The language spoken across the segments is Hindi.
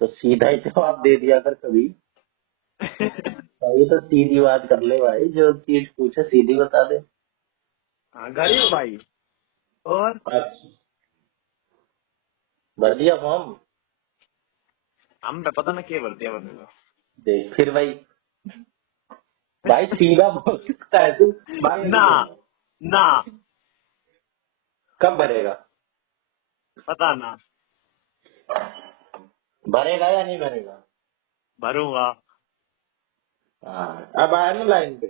तो सीधा ही जवाब दे दिया कर कभी। भाई तो सीधी बात कर ले भाई, जो चीज पूछे सीधी बता दे। हाँ गरीब भाई। और अच्छा, भर दिया फॉर्म। हम पे पता ना क्या भर दिया बंदे को। देख फिर भाई, भाई सीधा बोल सकता है तू भाई। ना ना कब भरेगा? पता ना। भरेगा या नहीं भरेगा? भरूंगा। हाँ, अब आया ना लाइन पे।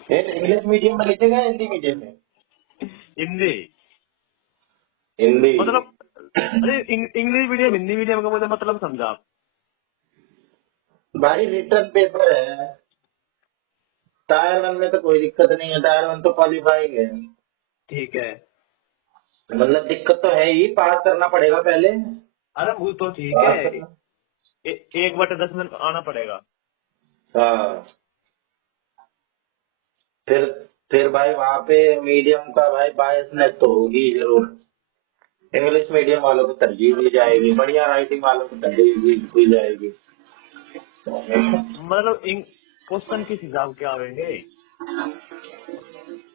फिर इंग्लिश मीडियम में लिखेगा हिंदी मीडियम में? हिंदी। हिंदी। मतलब अरे इंग्लिश मीडियम हिंदी मीडियम का मुझे मतलब समझा आप। भाई रिटर्न पेपर है। टायर वन में तो कोई दिक्कत नहीं है, टायर वन तो क्वालिफाइंग है। ठीक है। मतलब दिक्कत तो है ही, पास करना पड़ेगा पहले। अरे वो तो ठीक है। पास करना। 1/10 में आना पड़ेगा। हाँ। फिर फिर भाई वहाँ पे मीडियम का भाई बायसनेस तो होगी जरूर। इंग्लिश मीडियम वालों को तरजीह दी जाएगी, बढ़िया राइटिंग वालों को तरजीह दी जाएगी। मतलब क्वेश्चन किस हिसाब के आवेंगे?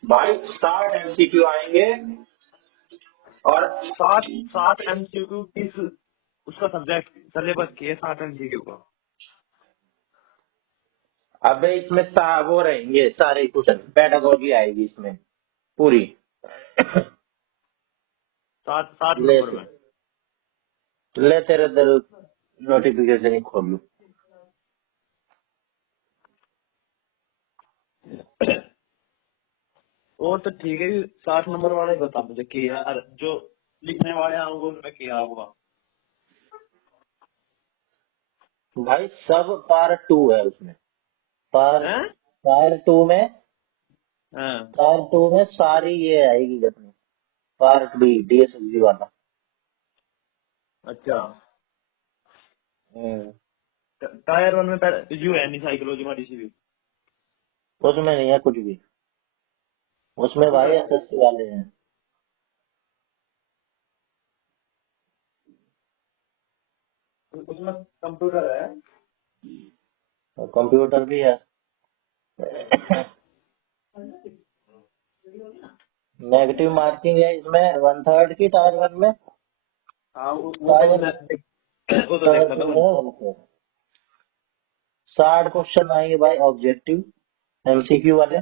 भाई 60 MCQ आएंगे। और 7 MCQ किस उसका सब्जेक्ट सिलेबस की है 7 MCQ का? अबे इसमें वो रहेंगे सारे क्वेश्चन, पेडागोजी आएगी इसमें पूरी। 7 ले नंबर में। ले तेरे दिल नोटिफिकेशन ही खोल लू। और तो ठीक है। 60 नंबर वाले बता मुझे कि यार जो लिखने वाले होंगे उनमें क्या होगा। भाई सब पार्ट 2 है उसमें। पार्ट हैं? पार्ट टू में हाँ। पार्ट टू में सारी ये आएगी अपनी। पार्ट बी DSSB वाला। अच्छा। हम्म। टायर वन में यू है नहीं साइकोलॉजी हमारी सी भी। उसमें नहीं है कुछ भी। उसमें भाई कंप्यूटर SSC वाले हैं। उसमें कंप्यूटर है। और कंप्यूटर भी है। नेगेटिव मार्किंग है इसमें 1/3 की टायर वन में। हाँ वो तो टायर वो तो टायर देखा था टू मैंने। में 60 क्वेश्चन आएंगे भाई ऑब्जेक्टिव MCQ वाले।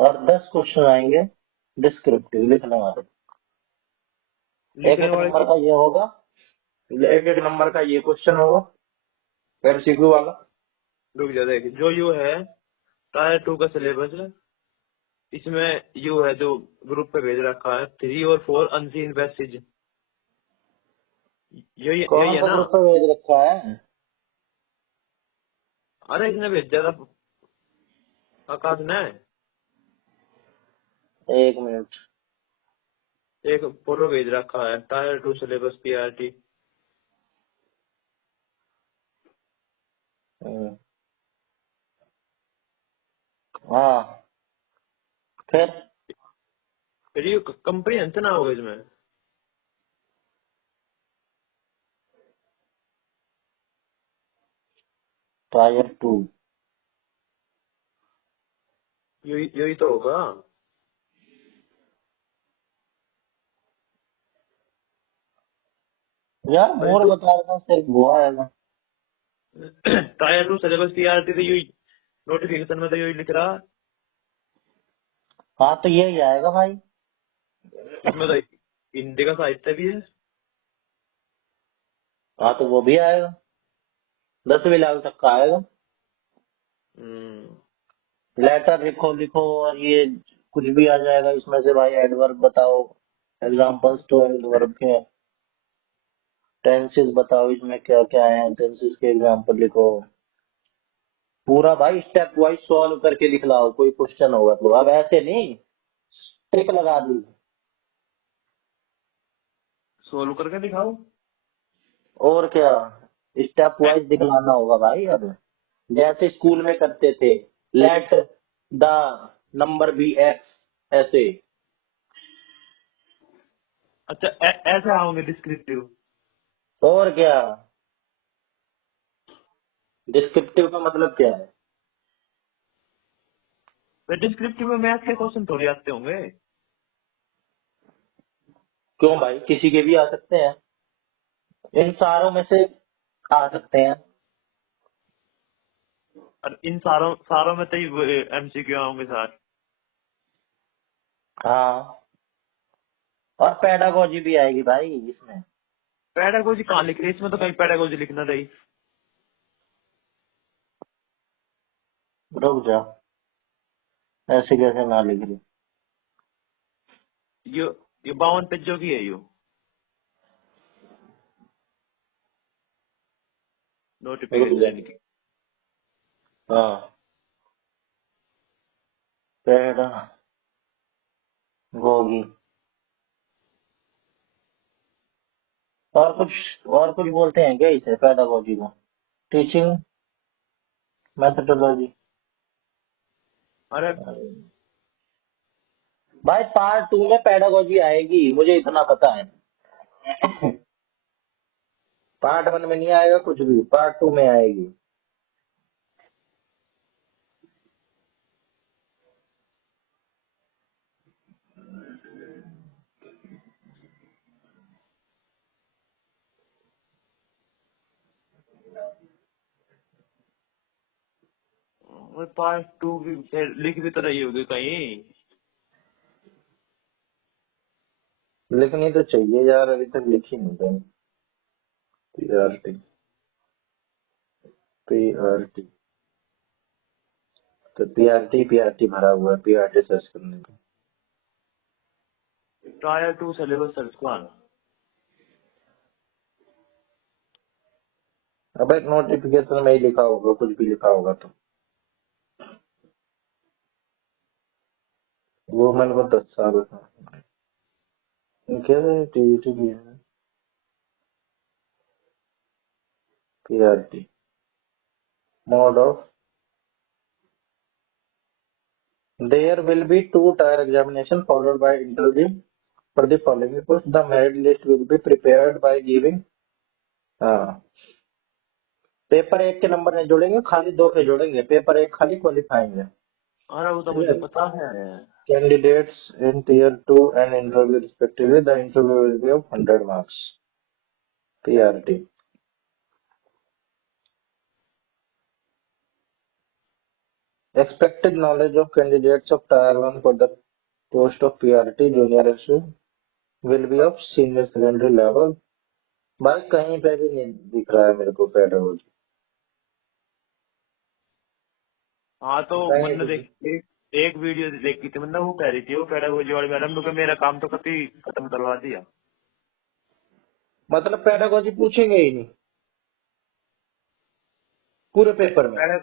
और 10 क्वेश्चन आएंगे डिस्क्रिप्टिव लिखने वाले। एक लिखने एक वाले नंबर का ये होगा। एक एक नंबर का ये क्वेश्चन होगा MCQ वाला। रुक जा देख जो यू है टायर टू का सिलेबस है। इसमें यू है जो ग्रुप पे भेज रखा है 3 और 4 अनसीन पैसेज। यही यही कौन है सा ना? ग्रुप पे भेज रखा है? अरे इसने भेजा था आकाश ने। एक मिनट। एक फोटो भेज रखा है टायर टू सिलेबस PRT। हम्म, हाँ। फिर फिर ये कंप्रीहेंशन ना होगा इसमें। टायर 2। यही यही तो होगा। यार अरे मोर बता रहा था सिर्फ वो आएगा। टायर टू सिलेबस PRT तो यही नोटिफिकेशन में तो यही लिख रहा। हाँ तो यही आएगा भाई। उसमें तो हिंदी का साहित्य भी है। हाँ तो वो भी आएगा, 10वीं लेवल तक का आएगा। हम्म। लेटर लिखो लिखो और ये कुछ भी आ जाएगा इसमें से भाई। एडवर्ब बताओ, एग्जाम्पल्स तो एडवर्ब के। टेंसेस बताओ इसमें क्या क्या है, टेंसेस के एग्जाम्पल लिखो। पूरा भाई स्टेप वाइज सॉल्व करके लिख लाओ, कोई क्वेश्चन होगा तो। अब ऐसे नहीं ट्रिक लगा दी। सोल्व करके दिखाओ। और क्या, स्टेप वाइज दिखलाना होगा भाई। अब जैसे स्कूल में करते थे, let the number be X, ऐसे। अच्छा ऐसे आओगे डिस्क्रिप्टिव। और क्या, डिस्क्रिप्टिव का मतलब क्या है? तो डिस्क्रिप्टिव में मैथ के क्वेश्चन थोड़ी आते होंगे। क्यों भाई, किसी के भी आ सकते हैं, इन सारों में से आ सकते हैं। और इन सारों सारों में तो एमसीक्यू होंगे सर। हाँ, और पेडागोजी भी आएगी भाई इसमें। पेडागोजी कहाँ लिख रही है? इसमें तो कहीं पेडागोजी लिखना नहीं। रुक जा, ऐसे कैसे ना लिख रही? ये ये 52 पेजों की है यो रुक जा, नोटिफिकेशन की। हाँ, पेडागोगी। और कुछ बोलते हैं क्या इसे, पेडागोजी को? Teaching methodology. अरे भाई पार्ट 2 में पेडागोजी आएगी, मुझे इतना पता है। पार्ट 1 में नहीं आएगा कुछ भी, पार्ट 2 में आएगी। वो पार्ट 2 भी फिर लिख भी तो रही होगी कहीं। लिखनी तो चाहिए यार, अभी तक लिखी नहीं गई। पीआरटी, पीआरटी, तो पीआरटी भरा हुआ है, पीआरटी सर्च करने पे। टायर 2 सिलेबस सर्च को आना। अब एक नोटिफिकेशन में ही लिखा होगा, कुछ भी लिखा होगा तो वो मेरे को 10 साल का क्या है, टीईटी भी है, PRT, mode of, there will be 2 tier examination followed by interview for the following post, the merit list will be prepared by giving. हाँ, पेपर 1 के नंबर नहीं जोड़ेंगे, खाली 2 के जोड़ेंगे, पेपर 1 खाली क्वालिफाइंग है। अरे वो तो ठीक मुझे है, पता है। candidates in tier 2 and interview respectively, the interview will be of 100 marks, PRT. Expected knowledge of candidates of tier 1 for the post of PRT junior assistant will be of senior secondary level। भाई कहीं पे भी नहीं दिख रहा है मेरे को पेडागोजी, हाँ तो कहीं मैंने भी नहीं। एक वीडियो देखी थी, मतलब वो कह रही थी वो पेडागोजी वाली मैडम ने, मेरा काम तो कभी खत्म करवा दिया। मतलब पेडागोजी पूछेंगे ही नहीं पूरे पेपर में। पेडा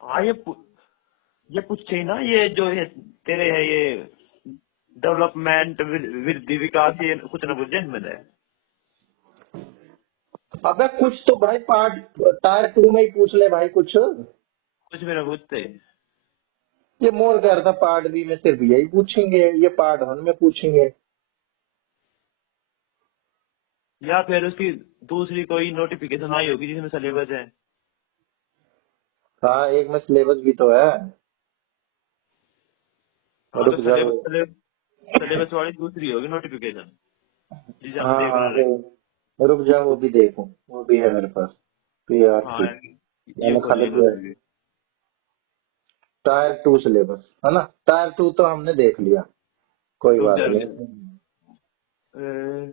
हाँ ये पूछे ही ना, ये जो ये तेरे है ये डेवलपमेंट वृद्धि विकास, ये कुछ ना कुछ जन्म है। अबे कुछ तो भाई पार्ट टायर 2 में ही पूछ ले भाई कुछ। कुछ भी ना पूछते। ये मोर कह रहा था पार्ट बी में सिर्फ यही पूछेंगे, ये पार्ट 1 में पूछेंगे। या फिर उसकी दूसरी कोई नोटिफिकेशन आई होगी जिसमें सिलेबस है। हाँ, एक में सिलेबस भी तो है। हाँ तो रुक जाओ, सिलेबस वाली दूसरी होगी नोटिफिकेशन जिसे हम देख हाँ रहे हैं। रुक जाओ, वो भी देखो, वो भी है मेरे पास, पीआरटी। हाँ ये मैंने खाली खोलिए नोटिफिकेशन। टायर 2 सिलेबस है ना, टायर 2 तो हमने देख लिया, कोई रुक बात जा रुक जा। नहीं।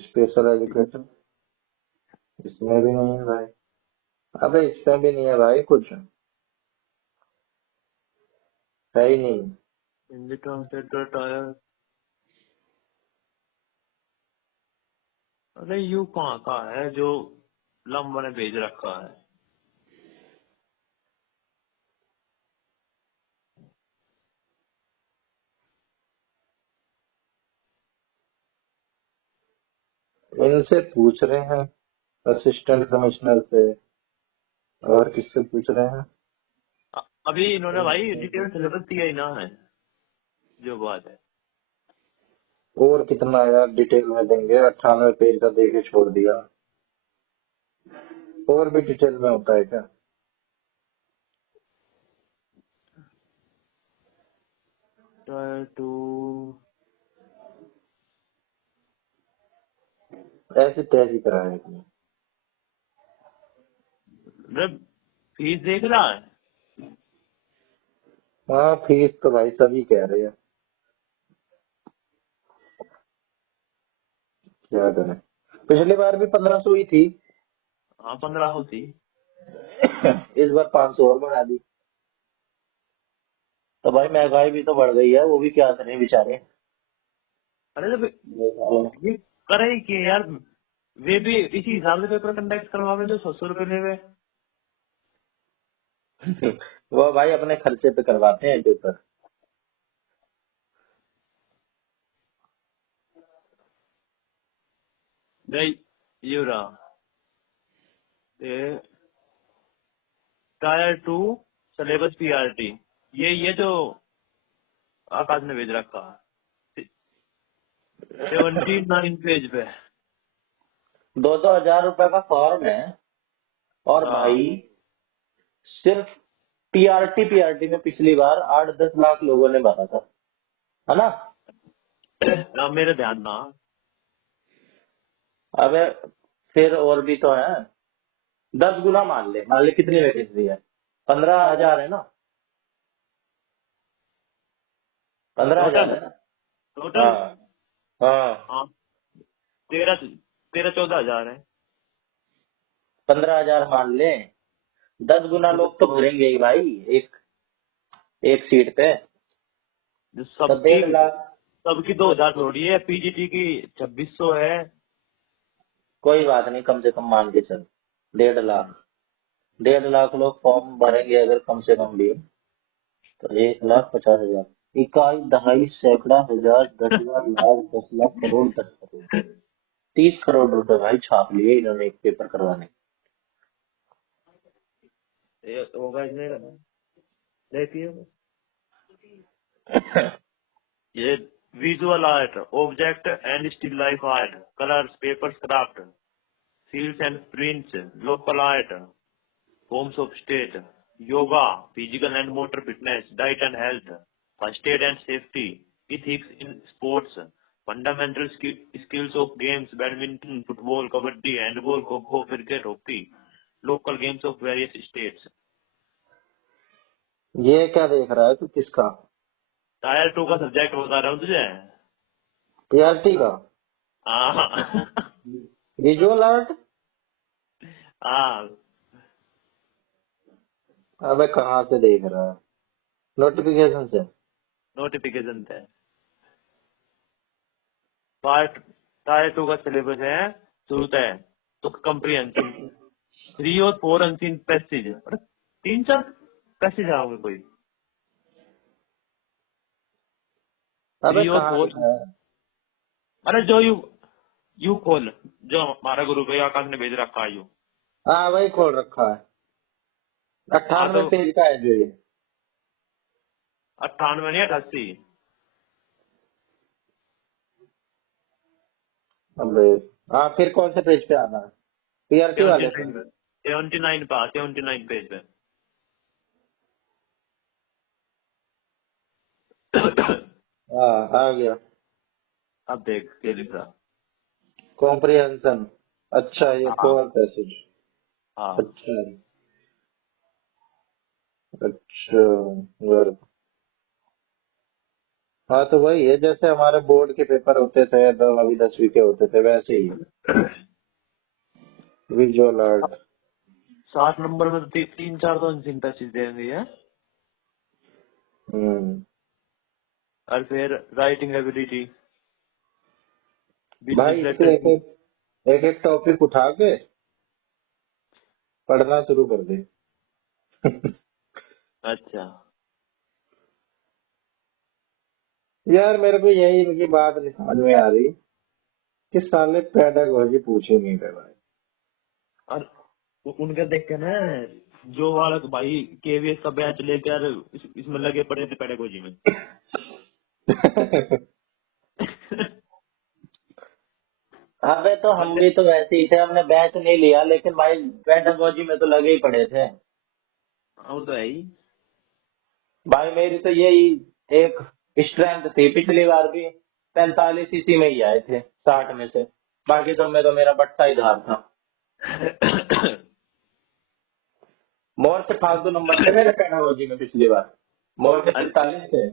स्पेशल एजुकेशन, इसमें भी नहीं है भाई, अबे इसमें भी नहीं है भाई, कुछ है ही नहीं। Hindi translator tyre. अरे यू कहाँ का है जो लंबा ने भेज रखा है। इनसे पूछ रहे हैं, असिस्टेंट कमिश्नर से, और किससे पूछ रहे हैं? अभी इन्होंने भाई डिटेल सिलेबस दिया ही ना है। जो बात है। और कितना यार डिटेल में देंगे, 98 पेज का दे के छोड़ दिया। और भी डिटेल में होता है क्या? टायर 2 ऐसी तैसी कराया इसने। मतलब फीस देख रहा है। हाँ फीस तो भाई सभी कह रहे हैं, क्या करें। पिछली बार भी 1500 ही थी। हाँ 15 होती। इस बार 500 और बढ़ा दी। तो भाई महंगाई भी तो बढ़ गई है, वो भी क्या करें बेचारे। अरे तो ये करे कि यार वे भी इसी हिसाब से पेपर कंडक्ट करवावे जो 600 रुपए ले हुए। वो भाई अपने खर्चे पे करवाते हैं पेपर। नहीं ये रहा ये टायर 2 सिलेबस पीआरटी, ये जो आकाश ने भेज रखा 79 पेज पे। 2-2 हजार रुपए का फॉर्म है। और हाँ भाई सिर्फ पीआरटी पीआरटी में पिछली बार 8-10 लाख लोगों ने भरा था, है ना? मेरे ध्यान ना। अबे फिर और भी तो है। 10 गुना मान ले कितनी वैकेंसी है? 15 हजार है ना? 15 हजार टोटल है ना? टोटल हाँ हाँ। हाँ 13-14 हजार है। 15 हजार मान ले। 10 गुना लोग तो भरेंगे ही भाई, एक एक सीट पे। जो तो सबकी 1.5 लाख। सबकी 2000 थोड़ी है, पीजीटी की 2600 है। कोई बात नहीं, कम से कम मान के चल। 1.5 लाख। 1.5 लाख लोग फॉर्म भरेंगे अगर कम से कम भी, तो 1,50,000। इकाई दहाई सैकड़ा हजार 10,00,000 लाख 10 लाख करोड़ 10 करोड़ 30 करोड़ रुपए भाई छाप लिए इन्होंने एक पेपर करवाने। ये होगा इसने देखी है। ये visual art, object and still life art, colours, papers craft, seals and prints, local art, forms of state, yoga, physical and motor fitness, diet and health, first aid and safety, ethics in sports, fundamental skills of games, badminton, football, kabaddi, handball, kho kho, cricket, hockey, local games of various states. ये क्या देख रहा है तू, किसका? टायर 2 का सब्जेक्ट बता रहा हूँ तुझे। पीआरटी का? हाँ विजुअल आर्ट? हाँ अबे कहाँ से देख रहा है? नोटिफिकेशन से? नोटिफिकेशन थे। पार्ट टायर 2 का सिलेबस है शुरू है तो कंप्रीहेंशन, 3 और 4 अनसीन पैसेज, 3-4 पैसेज आओगे कोई। अबे 3 और कहाँ 4, लिखा है? अरे जो यू खोल, जो हमारा ग्रुप है आकाश ने भेज रखा है यू। हाँ वही खोल रखा है। हाँ 98 तो पेज का है जो ये। 98 नहीं 88। अबे हाँ फिर कौन से पेज पे आना है? पीआरटी वाले पे? 79 पे 79 पेज पे। हाँ आ गया। अब देख ये लिख रहा। कॉम्प्रिहेंशन। अच्छा ये हाँ 4 पैसेज। हाँ अच्छा अच्छा। वर्ब। हाँ तो वही है जैसे हमारे बोर्ड के पेपर होते थे तो अभी 10वीं के होते थे वैसे ही है। Visual art. 7 नंबर में तो 3-4 तो अनसीन पैसेज देंगे है। हम्म। और फिर राइटिंग एबिलिटी, बिजनेस भाई इसके एक लिटरेसी। एक एक टॉपिक उठा के पढ़ना शुरू कर दे। अच्छा यार मेरे को यही इनकी बात नहीं समझ में आ रही कि साले पेडागोजी पूछे नहीं रहे भाई। और उनका देख के ना जो वाला भाई केवीएस का बैच लेकर इसमें लगे पड़े थे पेडागोजी में। अबे तो हम भी तो वैसे ही थे, हमने बैच नहीं लिया लेकिन भाई पेडागोजी में तो लगे ही पड़े थे। वो तो है ही। भाई मेरी तो यही एक स्ट्रेंथ थी, पिछली बार भी 45 इसी में ही आए थे 60 में से। बाकी तो में तो मेरा बट्टा ही धार था। मोर से फालतू नंबर थे मेरे पेडागोजी में पिछली बार, मोर के 45 थे।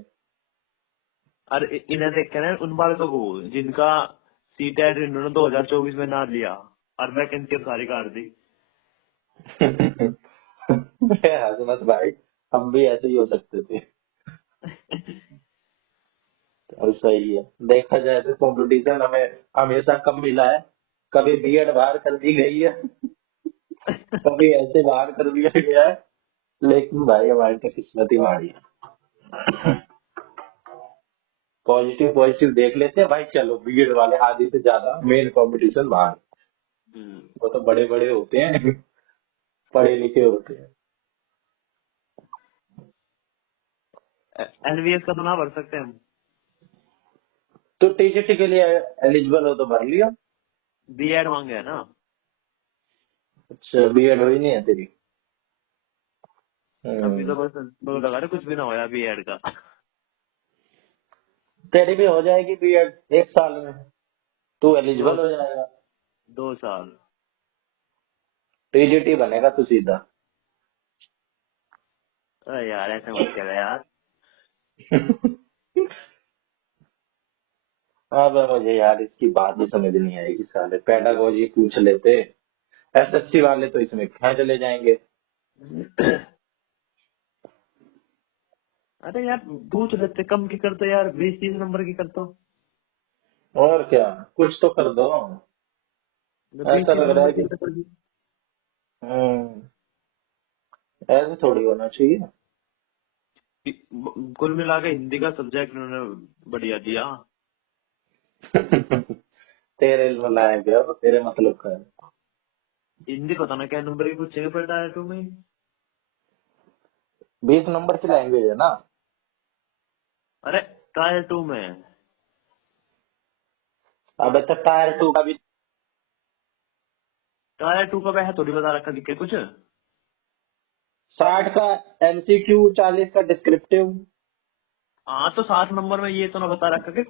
अरे इन्हें देख के ना उन बालकों को जिनका सीटेट इन्होंने 2024 में ना लिया और वैकेंसी सारी काट दी। हजमत भाई, हम भी ऐसे ही हो सकते थे। और सही है, देखा जाए तो कंपटीशन हमें हमेशा कम मिला है। कभी बीएड बाहर कर दी गई है, कभी ऐसे बाहर कर दिया गया है, लेकिन भाई हमारी तो किस्मत ही मारी है। पॉजिटिव पॉजिटिव देख लेते हैं भाई, चलो बीएड वाले आधे से ज्यादा मेन कंपटीशन बाहर। वो तो बड़े बड़े होते हैं, पढ़े लिखे होते हैं। एनवीएस का तो ना भर सकते हम। तो टीजीटी के लिए एलिजिबल हो तो भर लिया। बीएड मांगे है ना। अच्छा, बीएड हुई नहीं है तेरी? अभी तो बस तो लगा रहे कुछ भी ना होया बीएड का। तेरी भी हो जाएगी बीएड 1 साल में, तू दो एलिजिबल हो जाएगा। 2 साल। टीजीटी बनेगा तू सीधा। अरे यार ऐसे मत कर यार। अब मुझे यार इसकी बात ही समझ नहीं आएगी, साले पेडागोजी पूछ लेते, एसएससी वाले तो इसमें कहाँ चले जाएंगे। अरे यार पूछ लेते कम की करते यार 20-30 नंबर की करते। और क्या, कुछ तो कर दो। बीस ऐसा तीस लग रहा नंबर है की कि करते। ऐसे थोड़ी होना चाहिए। कुल मिला के हिंदी का सब्जेक्ट उन्होंने बढ़िया दिया। तेरे इल्म लायक है और तेरे मतलब का है। हिंदी पता ना क्या नंबर की पूछेंगे पर टायर 2 में। 20 नंबर की लैंग्वेज है ना। अरे टायर 2 में। अब अच्छा टायर 2 का भी। टायर 2 का वैसे थोड़ी बता रखा दिखे कुछ। 60 का एमसीक्यू, 40 का डिस्क्रिप्टिव। हाँ तो 7 नंबर में ये तो ना बता रखा कि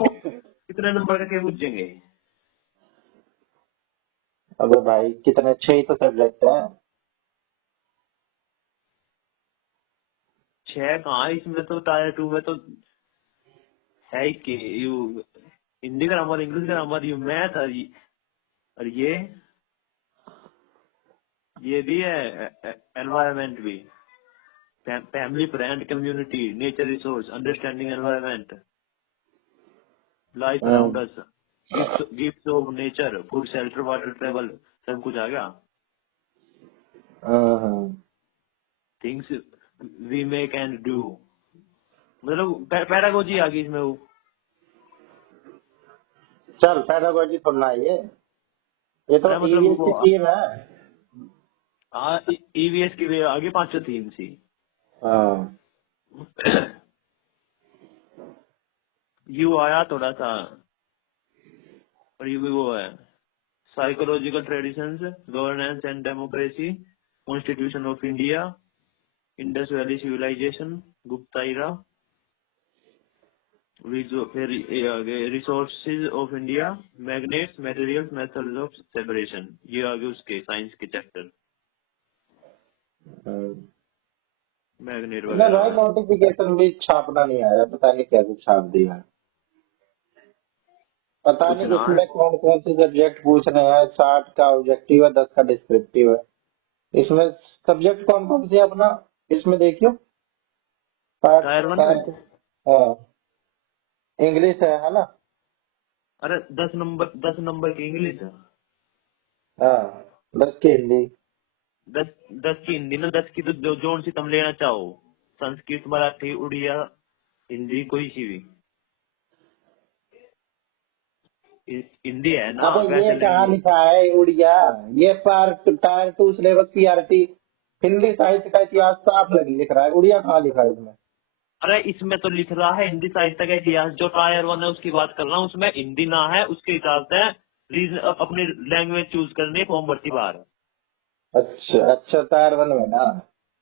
कितने नंबर का क्या पूछेंगे। अबे भाई कितने 6 ही तो सब्जेक्ट है। 6 कहाँ इसमें तो टायर 2 में तो है ही कि you Hindi grammar English grammar you math और ये भी है एनवायरमेंट भी। Family friend community nature resource understanding environment life hmm, around us gifts of nature food shelter water travel सब कुछ आ गया। Hmm. Things we make and do मतलब पैरागोजी आ गई इसमें वो। चल पेडागोजी थोड़ा है ये तो अरे मतलब ईवीएस की वो थीम है। ईवीएस की भी आगे 503 सी। हाँ। यू आया थोड़ा सा और ये भी वो है psychological traditions governance and democracy constitution of India Indus valley civilisation Gupta era फिर ये आगे resources of India magnets materials methods of separation ये आगे उसके साइंस के चैप्टर हम्म। मैग्नेट ना वगैरह भाई में। नोटिफिकेशन भी छापना नहीं आया, पता नहीं कैसे छाप दिया है। पता कुछ नहीं ना इसमें कौन कौन से सब्जेक्ट पूछ रहे हैं। 60 का ऑब्जेक्टिव है, 10 का डिस्क्रिप्टिव है। इसमें सब्जेक्ट कौन कौन से है अपना, इसमें देखियो। पार्ट टायर 1 में। पार्ट हाँ, इंग्लिश है ना। अरे 10 नंबर की इंग्लिश है। हाँ, 10 की हिंदी। 10 की हिंदी ना 10 की तो जोन सी तुम लेना चाहो संस्कृत मराठी उड़िया हिंदी कोई सी भी। हिंदी है ना अबे ये वैसे कहाँ लैंग्वेज। लिखा है उड़िया? ये part tyre 2 syllabus CRT Hindi साहित्य का इतिहास साफ लिख रहा है, उड़िया कहाँ लिखा है इसमें? अरे इसमें तो लिख रहा है हिंदी साहित्य का इतिहास, जो टायर 1 है उसकी बात कर रहा हूँ, उसमें हिंदी ना है, उसके हिसाब से रीजन अपनी लैंग्वेज चूज करनी, फॉर्म भर्ती बाहर। अच्छा अच्छा, टायर 1 में ना।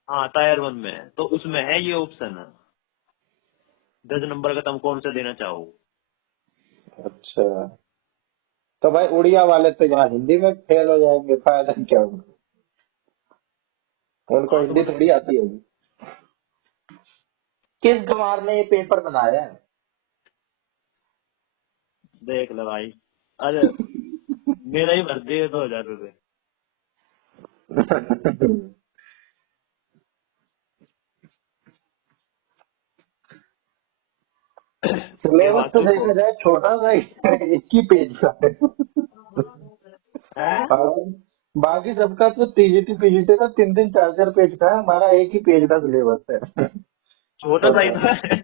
हाँ टायर 1 में है, तो उसमें है ये ऑप्शन। 10 नंबर का तुम कौन सा देना चाहो? अच्छा, तो भाई उड़िया वाले तो यहाँ हिंदी में फेल हो जाएंगे, फायदा क्या होगा? उनको हाँ तो हिंदी थोड़ी आती होगी। किस गंवार ने ये पेपर बनाया है? देख लो भाई। अरे मेरा ही भर दिए 2,000 रुपये। ये सिलेबस बात तो देखो। देखा जाए छोटा सा ही है, एक ही पेज का है। है बाकी बाकी सबका तो टीजीटी पीजीटी का 3-3 4-4 पेज का है, हमारा एक ही पेज का सिलेबस है। छोटा सा ही तो है।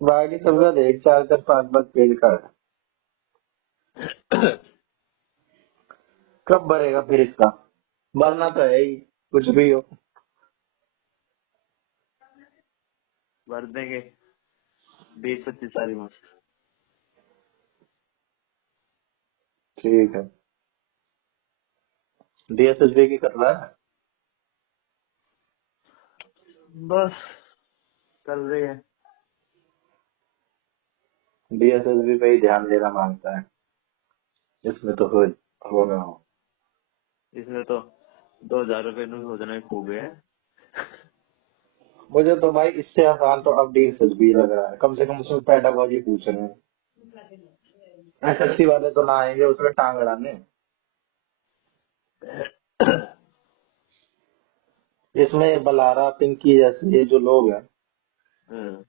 बाकी सबका देख 4-4 5-5 पेज का है। कब भरेगा फिर इसका? भरना तो है ही, कुछ भी हो। भर देंगे 20-25 साल में। ठीक है। डीएसएसबी की कर रहा है? बस कर रहे हैं। डीएसएसबी पे ही ध्यान देना मांगता है, इसमें तो हो रहा हो। इसमें तो 2,000 रुपये हो जाना खूब है। मुझे तो भाई इससे आसान तो अब डीएसएसबी लग रहा है, कम से कम उसमें पेडागोजी पूछ रहे हैं। एसएससी वाले तो ना आएंगे उसमें टांग अड़ाने। इसमें बलारा पिंकी जैसे ये जो लोग हैं, हाँ,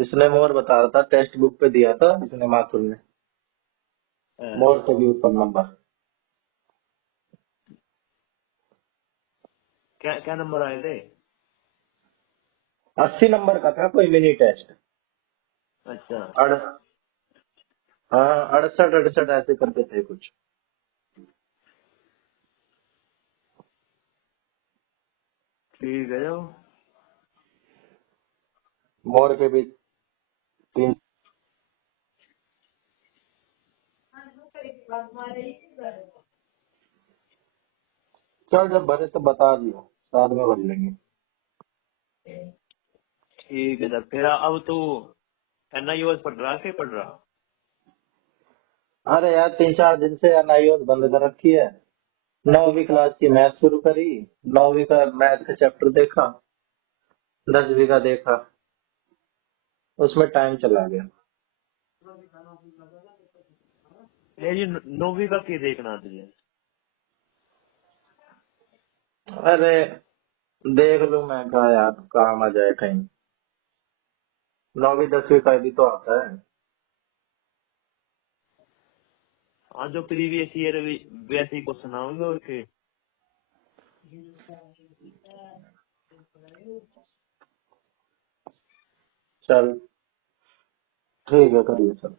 इसने मोर बता रहा था, टेक्स्ट बुक पे दिया था इसने, माथुर ने। हाँ। मोर से भी ऊपर नंबर। क्या क्या नंबर आए थे? 80 नंबर का था कोई मिनी टेस्ट। अच्छा अड़ हाँ 68-68 ऐसे करके थे कुछ। ठीक है। जो मोर के भी 3। चल जब भरे तो बता दियो, साथ में भर लेंगे। ठीक है सर, फिर अब तू एनआईओएस पढ़ रहा है, पढ़ रहा? अरे यार 3-4 दिन से एनआईओएस बंद कर रखी है। 9वीं क्लास की मैथ शुरू करी, 9वीं का मैथ का चैप्टर देखा, 10वीं का देखा, उसमें टाइम चला गया। ये 9वीं का क्या देखना तुझे? अरे देख लूं मैं, कहा यार काम आ जाए कहीं। 9वीं 10वीं का भी तो आता है। हाँ जो प्रीवियस ईयर वैसे ही क्वेश्चन आओगे और के। चल ठीक है, करिए सर।